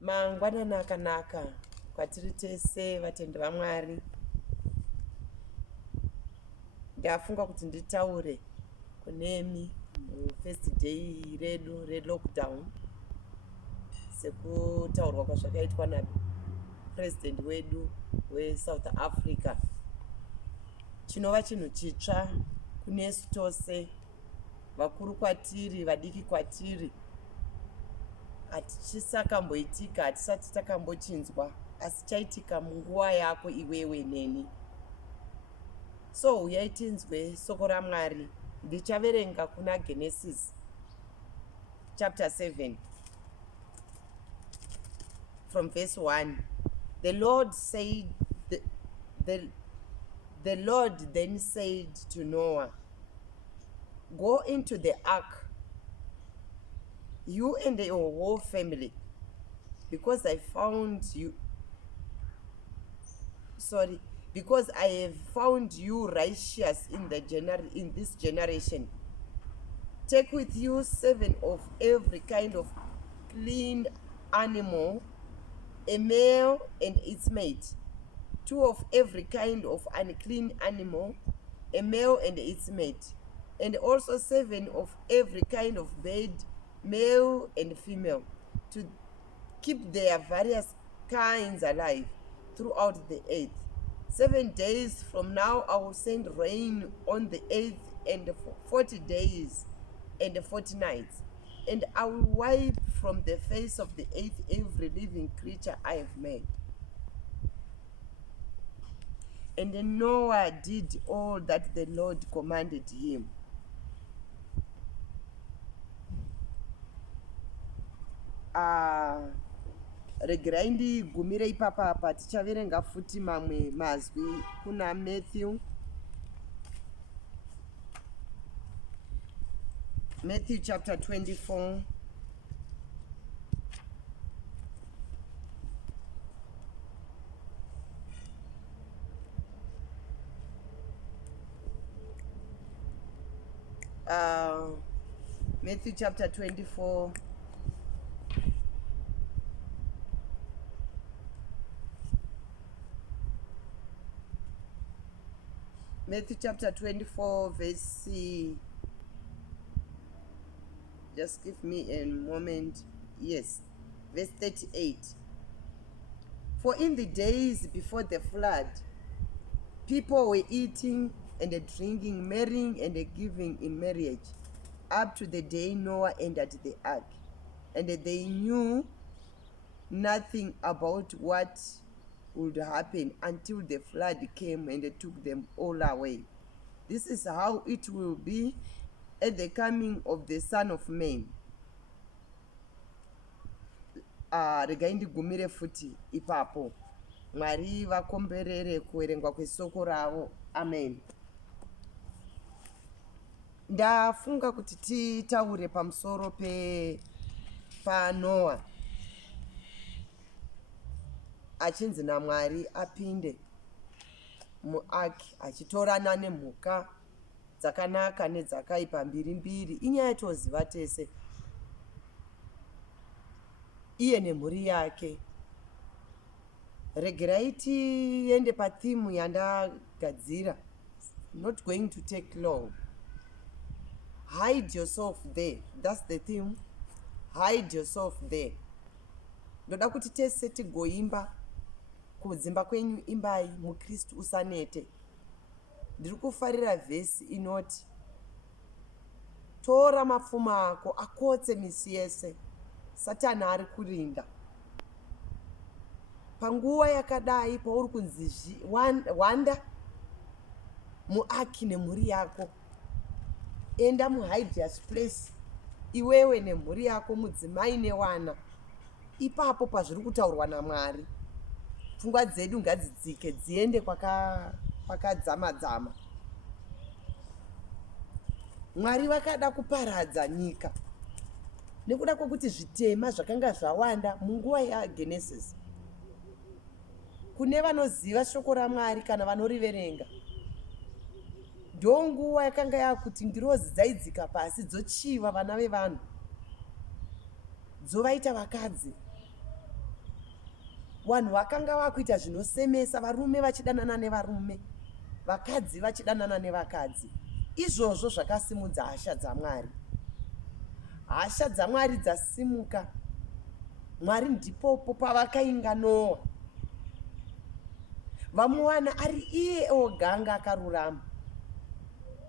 Mangwanani akanaka kwatiri tese vatendi vaMwari. Ndafunga kuti nditaure kunemi first day redu relockdown sekutaurwa kwazvakaitwa napresident wedu weSouth Africa. Chinova chinhu chitsva kunesu tose, vakuru kwatiri, vadiki kwatiri. Hatichisakamboitika, hatisati takambochinzwa, asi chaitika munguva yako iwewe neni. So uyai tinzwe soko raMwari. Ndichaverenga kuna Genesis chapter 7 from verse 1. The Lord then said to Noah, "Go into the ark, you and your whole family, because I have found you righteous in this generation. Take with you 7 of every kind of clean animal, a male and its mate, 2 of every kind of unclean animal, a male and its mate, and also 7 of every kind of bird, male and female, to keep their various kinds alive throughout the earth. 7 days from now I will send rain on the earth, and 40 days and 40 nights, and I will wipe from the face of the earth every living creature I have made." And Noah did all that the Lord commanded him. Regerai ndigumire ipapa. Tichaverenga futi mamwe mazwi kuna Matthew chapter 24. Matthew chapter 24. Matthew chapter 24 verse, just give me a moment. Yes, verse 38. For in the days before the flood, people were eating and drinking, marrying and giving in marriage, up to the day Noah entered the ark, and they knew nothing about what would happen until the flood came and took them all away. This is how it will be at the coming of the Son of Man. Regai ndigumire futi ipapo. Mwari vakomberere kuverengwa kwesoko ravo. Amen. Ndafunga kuti titaure pamusoro paNoah. Achinzi naMwari apinde muaki achitorana nemhuka dzakanaka nedzakaipa mbiri. Inyaya yatoziva tese, iye nemhuri yake. Regerai tiende pathimu yandagadzira. Not going to take long. Hide yourself there. That's the theme. Hide yourself there. Ndoda kuti tese tigoimba kudzimba kwenyu imbai, muKristu usanete. Ndiri kufarira vhesi inoti, tora mapfumo ako akotse misi yese, Satani ari kurinda. Panguva yakadai pauri kunzi wanda muaki nemhuri yako, enda muhiders place, iwewe nemhuri yako, mudzimai newana. Ipapo pazviri kutaurwa naMwari. Pfungwa dzedu ngadzidzike dziende kwakadzama-dzama. Mwari vakada kuparadza nyika nekuda kwokuti zvitema zvakanga zvawanda munguva yaGenesis. Kune vanoziva shoko raMwari kana vanoriverenga, ndonguva yakanga yakuti ngirozi dzaidzika pasi dzochiva vana vevanhu, dzovaita vakadzi. vanhu vakanga vakuita zvinosemesa, varume vachidanana nevarume, vakadzi vachidanana nevakadzi. Izvozvo zvakasimudza hasha dzaMwari. Hasha dzaMwari dzasimuka. Mwari ndipopo pavakainga Noa, vamuwana ari iye oganga akarurama.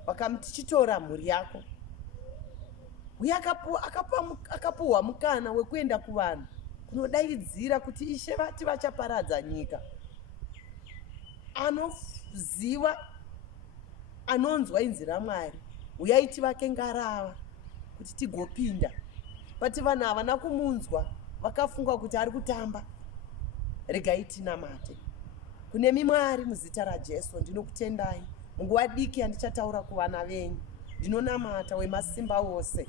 Vakamuti chitora mhuri yako. Uye akapuhwa mukana wekuenda kuvanhu kunodaidzira kuti Ishe vati vachaparadza nyika. Anoziva, anonzwa inzwi raMwari, uyai tivake ngarava kuti tigopinda. Bati vanhu havana kumunzwa, vakafunga kuti ari kutamba. Regai tinamate. Kunemi Mwari muzita raJesu ndinokutendai. Munguva diki handichataura kuvana venyu. Ndinonamata Wemasimba Ose.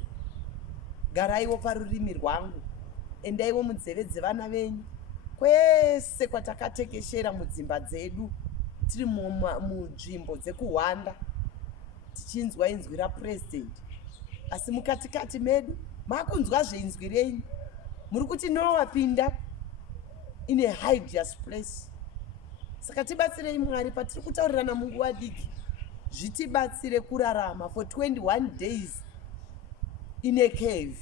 Garaiwo parurimi rwangu. Endaiwo munzeve dzevana venyu. Kwese kwatakatekeshera mudzimba dzedu, tiri munzvimbo dzekuhwanda, tichinzwa inzwi raPurezidendi. Asi mukatikati medu makunzwa zveinzwi renyu. Muri kuti Noa pinda in a hideous place. Saka tibatsirei Mwari patiri kutaurirana munguva diki. Zvitibatsire kurarama for 21 days in a cave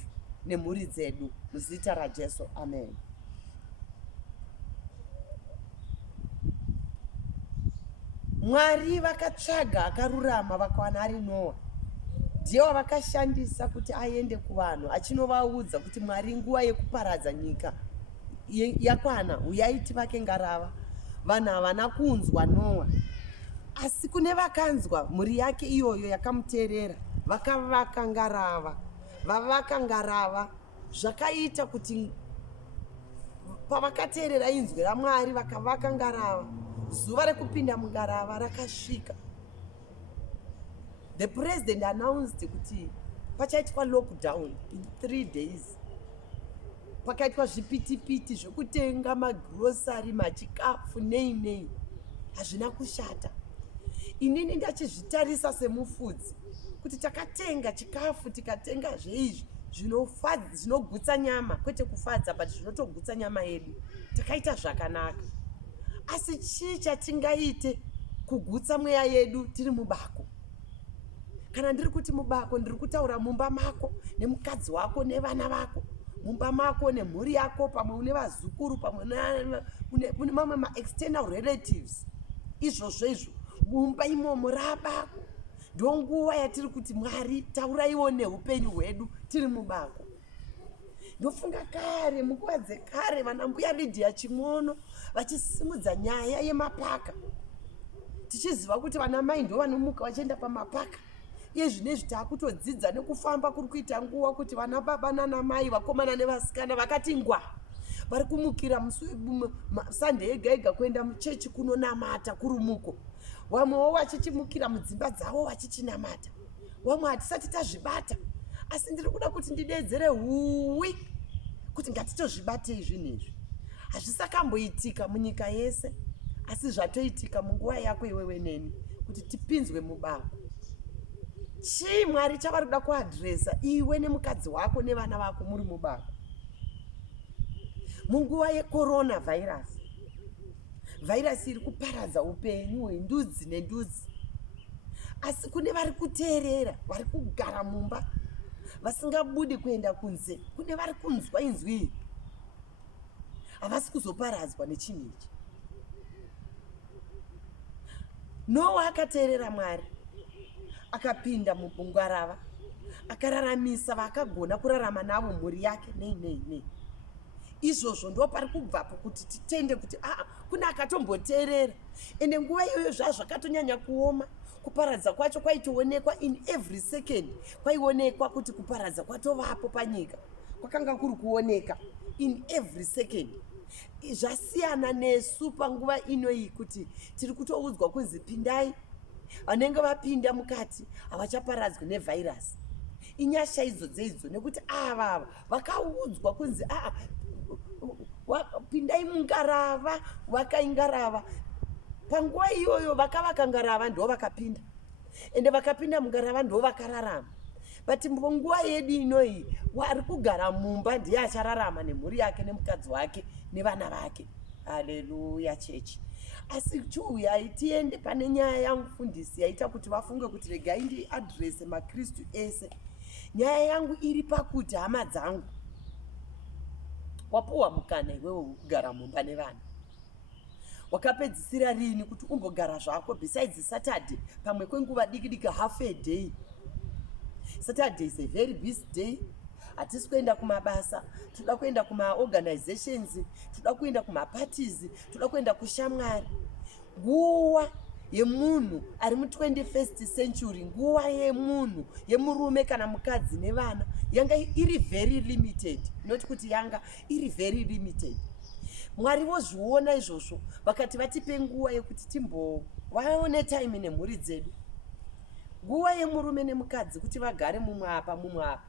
nemhuri dzedu muzita raJesu. Amen. Mwari vakatsvaga akarurama vakawana ari Noa. Ndiye wavakashandisa kuti aende kuvanhu achinovaudza kuti Mwari nguva yekuparadza nyika yakwana, uyai tivake ngarava. Vanhu havana kunzwa Noa, asi kune vakanzwa mhuri yake iyoyo yakamuteerera, vakavaka ngarava. Vavaka ngarava zvakaita kuti pavakateerera inzwi raMwari vakavaka ngarava, zuva rekupinda mungarava rakasvika. The president announced kuti pachaitwa lockdown in 3 days. Pakaitwa zvipitipiti zvekutenga magrosari, machikafu nei. Hazvina kushata. Inini ndachizvitarisa semufudzi kuti takatenga chikafu, tikatenga zveizvi zvinogutsa nyama, kwete kufadza but zvinotogutsa nyama yedu, takaita zvakanaka. Asi chii chatingaite kugutsa mweya yedu tiri mubako? Kana ndiri kuti mubako, ndiri kutaura mumba mako nemukadzi wako nevana vako, mumba mako nemhuri yako, pamwe une vazukuru, pamwe une mamwe ma-external relatives. Izvozvo mumba imomo rabako. Ndo nguva yatiri kuti Mwari tauraiwo neupenyu hwedu tiri mubako. Ndofunga kare, munguva dzekare, vana mbuya Lydia Chimono vachisimudza nyaya yemapaka. Tichiziva kuti vana mai ndo vanomuka vachienda pamapaka. Iye zvinezvi taakutodzidza nekufamba kuri kuita nguva kuti vana baba nana mai, vakomana nevasikana vakati ngwa, vari kumukira Sunday yega kuenda muchechi kunonamata kurumuko. Vamwewo vachichimukira mudzimba dzavo vachichinamata. Vamwe hatisati tazvibata, asi ndiri kuda kuti ndidedzere huwi kuti ngatitozvibatei zvinezvi. Hazvisakamboitika munyika yese, asi zvatoitika munguva yako iwewe neni kuti tipinzwe mubako. Chii Mwari chavari kuda kuadhiresa iwe nemukadzi wako nevana vako muri mubako? Munguva yecorona virus iri kuparadza upenyu hwendudzi nendudzi. Asi kune vari kuteerera, vari kugara mumba, vasingabudi kuenda kunze, kune vari kunzwa inzwi, havasi kuzoparadzwa nechinhu ichi. Noa akateerera Mwari, akapinda mubungarava, akararamisa vakagona kurarama navo mhuri yake nei. Izvozvo ndo pari kubvapo kuti titende kuti kuna akatomboteerera. Ende nguva iyoyo zvakatonyanya kuoma, kuparadza kwacho kwaitoonekwa in every second. Kwaionekwa kuti kuparadza kwatovapo panyika, kwakanga kuri kuoneka in every second. Zvasiyana nesu panguva inoyi kuti tiri kutoudzwa kunzi pindai. Vanenge vapinda mukati havachaparadzwi nevhairasi. Inyasha idzo nekuti ava vakaudzwa kunzi pindai mungarava, vakaingarava. Panguva iyoyo vakavaka ngarava ndo vakapinda. Ende vakapinda mungarava ndo vakararama. But munguva yedu inoyi, wari kugara mumba ndiye achararama nemhuri yake nemukadzi wake nevana vake. Haleluya chechi. Asi chiuyai tiende pane nyaya yamufundisi yaita kuti vafunge kuti regai ndiadrese makristu ese. Nyaya yangu iri pakuti hama dzangu, wapuwa mukana iwewe kugara mumba nevana. Wakapedzisira rini kuti umbogara zvako besides Saturday pamwe kwenguva diki half a day? Saturday is a very busy day. Hatisi kuenda kumabasa, toda kuenda kumaorganizations, toda kuenda kumaparties, toda kuenda kushamwari. Nguva yemunhu ari mu21st century, nguva yemunhu yemurume kana mukadzi nevana yanga iri very limited. Not kuti yanga iri very limited. Mwari vozviona izvozvo vakati vatipe nguva yekuti timbovaone time nemhuri dzedu. Nguva yemurume nemukadzi kuti vagare mumwe apa mumwe apa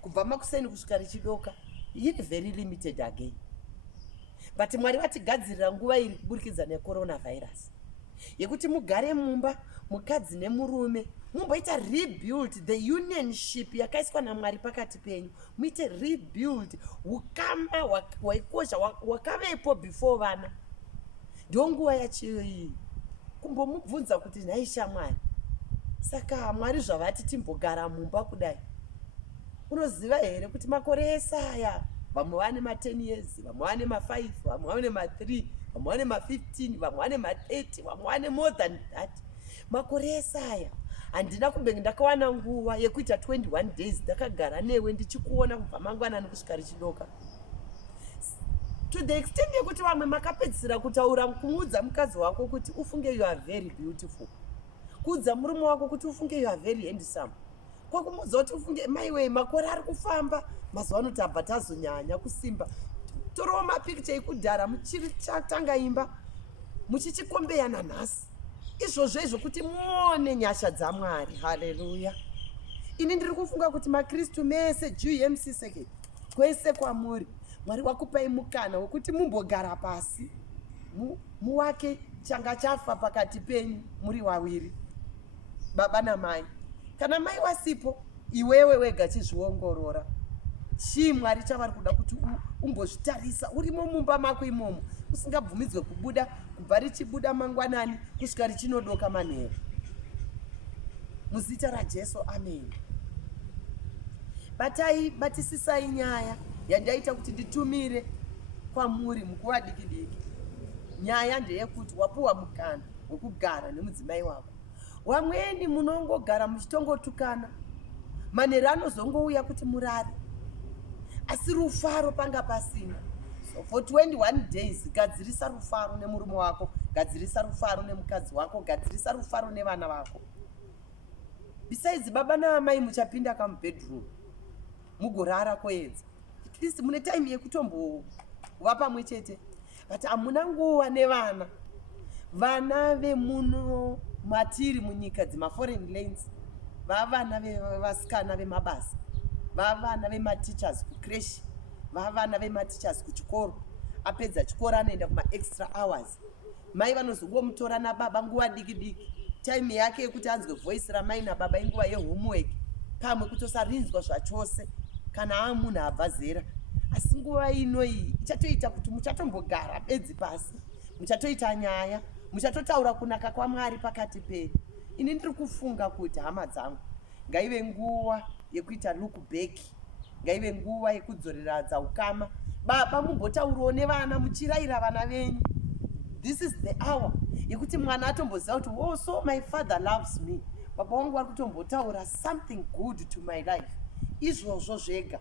kubva makuseni kusvika richidoka iri very limited again. But Mwari vatigadzirira nguva iri kuburikidza necoronavirus yekuti mugare mumba mukadzi nemurume mumboita rebuild the unionship yakaiswa naMwari pakati penyu. Muite rebuild ukama hwaikosha hwakavepo before vana. Ndiyo nguva yachiyo iyi kumbomubvunza kuti nhai shamwari, saka Mwari zvavati timbogara mumba kudai, unoziva here kuti makore esaya vamwe vane ma10 years, vamwe vane ma5, vamwe vane ma3, vamwe vane ma15, vamwe vane ma30, vamwe vane more than that. Makore esaya handina kubenga ndakawana nguva yekuita 21 days ndakagara newe ndichikuona kubva mangwanani kusvika richidoka. To the extent yekuti vamwe makapedzisira kutaura kumuudza mukadzi wako kuti ufunge you are very beautiful, kuudza murume wako kuti ufunge you are very handsome, kwakumudza kuti ufunge maiwe makore ari kufamba mazuva ano tabva tazonyanya kusimba. Torawo mapicture ekudhara muchitanga imba muchichikombeyana nhasi. Izvozvo izvo kuti muone nyasha dzaMwari. Haleluya. Ini ndiri kufunga kuti makristu mese GMC seke kwese kwamuri Mwari wakupai mukana wekuti mumbogara pasi muwake changa chafa pakati penyu muri waviri, baba namai. Kana mai wasipo iwewe wega chizviongorora chii Mwari chavari kuda kuti umbozvitarisa urimo mumba mako imomo usingabvumidzwe kubuda kubva richibuda mangwanani kusvika richinodoka manheru. Muzita raJesu, amen. Batisisai nyaya yandaita kuti nditumire kwamuri mukuva diki diki. Nyaya ndeyekuti wapuwa mukana wekugara nemudzimai wako. Wamweni munongogara muchitongotukana, manheru anozongouya kuti murare, asi rufaro panga pasina. So for 21 days gadzirisa rufaro nemurume wako, gadzirisa rufaro nemukadzi wako, gadzirisa rufaro nevana vako. Besides baba naamai muchapinda kamubedroom mugorara koedza, at least mune time yekutombova pamwe chete. But hamuna nguva nevana. Vana vemuno matiri munyika dzemaforeign lands vavana vevasikana vemabasa, vavana vematichers kukreshi, vavana vematichers kuchikoro. Apedza chikoro anoenda kuma-extra hours. Mai vanozongomutora nababa nguva diki diki. Time yake yekuti anzwe voice ramai nababa inguva yehomework, pamwe kutosarinzwa zvachose kana amunhu abva zera. Asi nguva inoyi ichatoita kuti muchatombogara bedzi pasi, muchatoita nyaya, muchatotaura kunaka kwaMwari pakati penyu. Ini ndiri kufunga kuti hama dzangu ngaive nguva yekuita look back, ngaive nguva yekudzoreradza ukama. Baba mumbotaurawo nevana muchirayira vana venyu. This is the hour yekuti mwana atomboziva kuti oh, so my father loves me. Baba wangu ari kutombotaura something good to my life. Izvozvo zvega.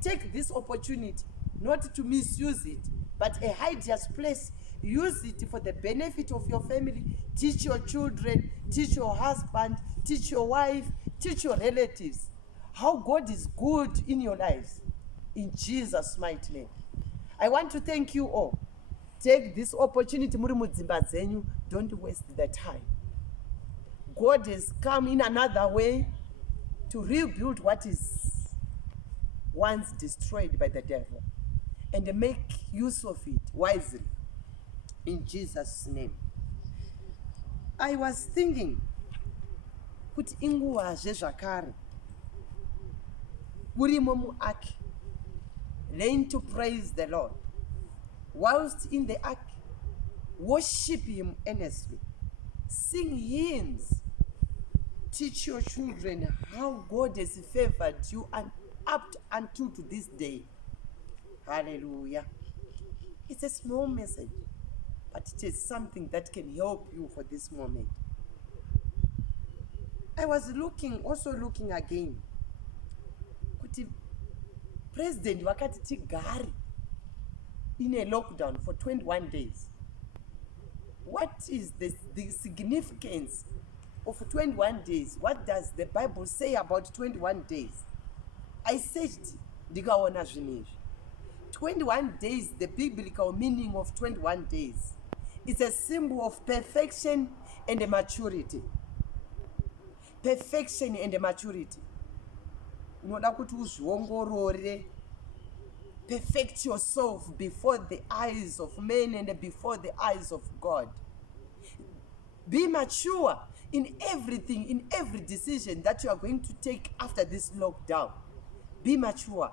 Take this opportunity not to misuse it, but a hideous place. Use it for the benefit of your family. Teach your children, teach your husband, teach your wife, teach your relatives how God is good in your lives. In Jesus' mighty name. I want to thank you all. Take this opportunity, muri mudzimba dzenyu. Don't waste the time. God has come in another way to rebuild what is once destroyed by the devil and make use of it wisely. In Jesus' name. I was thinking, kuti inguva zvezvakare urimo muaki. Learn to praise the Lord. whilst in the ark, worship him earnestly, sing hymns, teach your children how God has favored you and up until to this day. Hallelujah. It's a small message, but it is something that can help you for this moment. I was also looking again. Kuti president wakati tigari in a lockdown for 21 days. What is the significance of 21 days? What does the Bible say about 21 days? I searched, ndikaona zvinezvi. 21 days, the biblical meaning of 21 days. It's a symbol of perfection and maturity. Perfection and maturity. Unoda kuti uzviongorore. Perfect yourself before the eyes of men and before the eyes of God. Be mature in everything, in every decision that you are going to take after this lockdown. Be mature.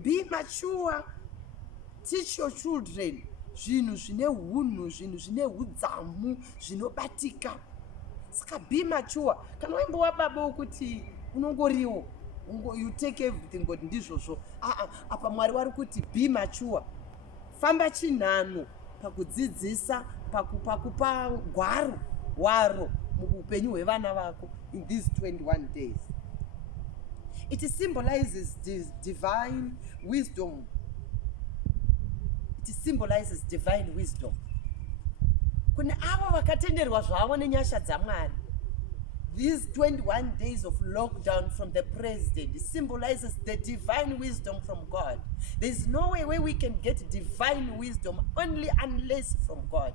Be mature. Teach your children zvinhu zvine hunhu, zvinhu zvine hudzamu, zvinobatika. Saka be mature. Kana waimbowa baba ukuthi unongoriwo, you take everything but ndizvozvo. Apa Mwari wari kuti be mature. Famba chinhano pakudzidzisa, pakupa gwaro waro muupenyu hwevana vako in these 21 days. It symbolizes divine wisdom. It symbolizes divine wisdom. Kune avo vakatenderwa zvavo nenyasha dzaMwari, these 21 days of lockdown from the president symbolizes the divine wisdom from God. There is no way where we can get divine wisdom only unless from God.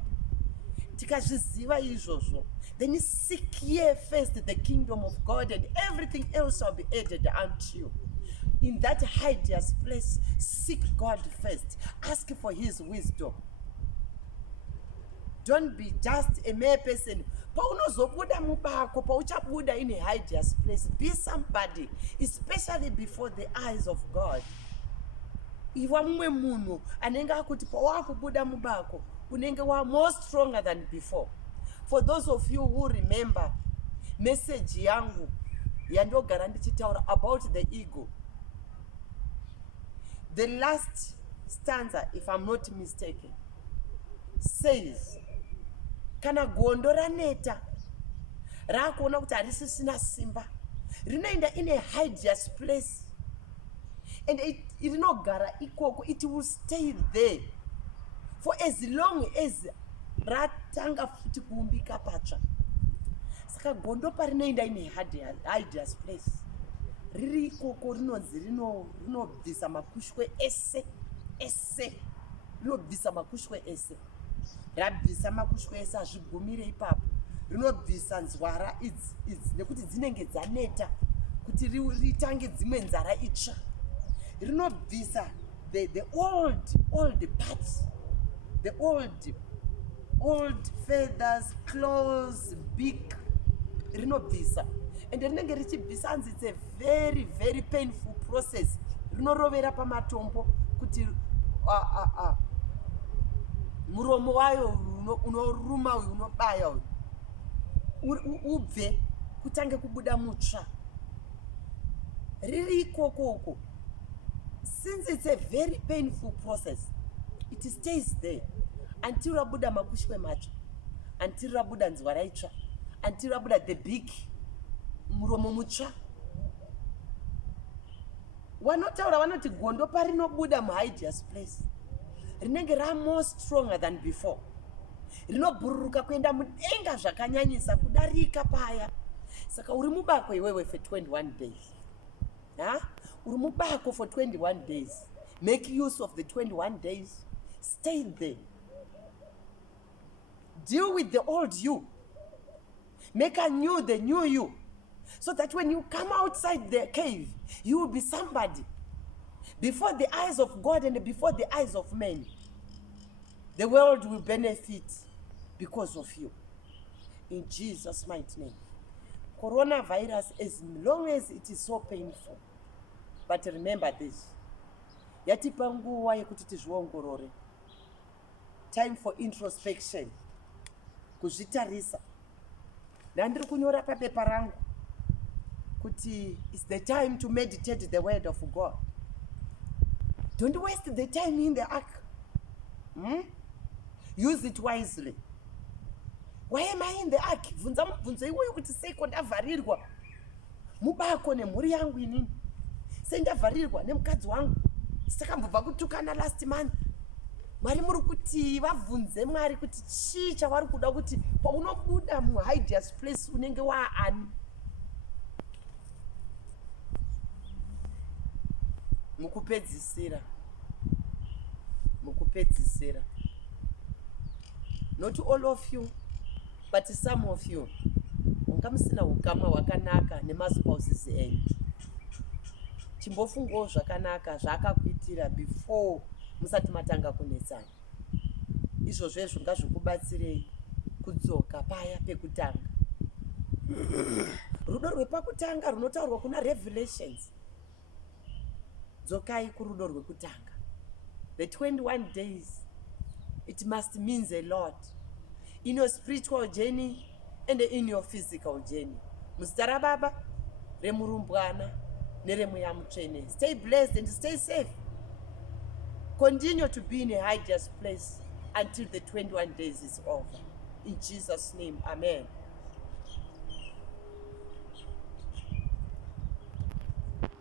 Tikazviziva izvozvo, then seek ye first the kingdom of God and everything else shall be added unto you. In that hideous place, seek God first. Ask for his wisdom. Don't be just a mere person. Paunozobuda mubako, pauchabuda in a hideous place. Be somebody, especially before the eyes of God. Iwa mumwe munhu anenge akuti pawakubuda mubako unenge wa more stronger than before. For those of you who remember message yangu yandogara ndichitaura about the ego, the last stanza, if I'm not mistaken, says kana gondo raneta rakuona kuti harisisina simba rinoenda in a hideous place and rinogara ikoko, it will stay there for as long as ratanga futi kuumbika patsva. Saka gondo parinoenda in a hideous place, riri ikoko rinonzi rinobvisa makushwe ese, rinobvisa makushwe ese. Rabvisa makushwe ese hazvigumire ipapo, rinobvisa nzwara idzi nekuti dzinenge dzaneta kuti ritange dzimwe nzara itsva. Rinobvisa the old parts, the old feathers, claws, beak, rinobvisa. And rinenge richibvisa hanzi it's a very very painful process. Rinorovera pamatombo kuti muromo wayo unoruma uyu unobaya uyu ubve kutange kubuda mutsva. Riri ikokoko, since it's a very painful process, it stays there until rabuda makushwe matsva, until rabuda nzwara itsva, until rabuda the beak, muromo mutsva. Wanotaura vanoti gondo parinobuda muhideous place rinenge more stronger than before, rinobhururuka kuenda mudenga zvakanyanyisa kudarika paya. Saka uri mubako iwewe for 21 days. Uri mubako for 21 days. Make use of the 21 days. Stay there. Deal with the old you. Make anew the new you. So that when you come outside the cave, you will be somebody. Before the eyes of God and before the eyes of men, the world will benefit because of you. In Jesus' mighty name. Coronavirus, as long as it is so painful, but remember this, yatipa nguva yekuti tizviongorore. Time for introspection, kuzvitarisa. Ndandiri kunyora papepa rangu kuti it's the time to meditate the word of God. Don't waste the time in the ark. Use it wisely. Why am I in the ark? Bvunza mubvunzo iwoyo kuti seiko ndavharirwa mubako nemhuri yangu inini, sei ndavharirwa nemukadzi wangu, sakambobva kutukana last month. Mwari muri kuti vabvunze Mwari kuti chii chavari kuda kuti paunobuda muhideous place unenge waani. Mukupedzisira, not all of you but some of you munga musina ukama hwakanaka nemaspouses enyu. Chimbofungawo zvakanaka zvaakakuitira before musati matanga kunetsana. Izvozvo ngazvikubatsirei kudzoka paya pekutanga. Rudo rwepakutanga runotaurwa kuna Revelations. Dzokai kurudo rwekutanga. The 21 days, it must mean a lot in your spiritual journey and in your physical journey. Muzita raBaba, remurumbwana, nereMweya Mutsvene. Stay blessed and stay safe. Continue to be in a hideous place until the 21 days is over. In Jesus' name, amen.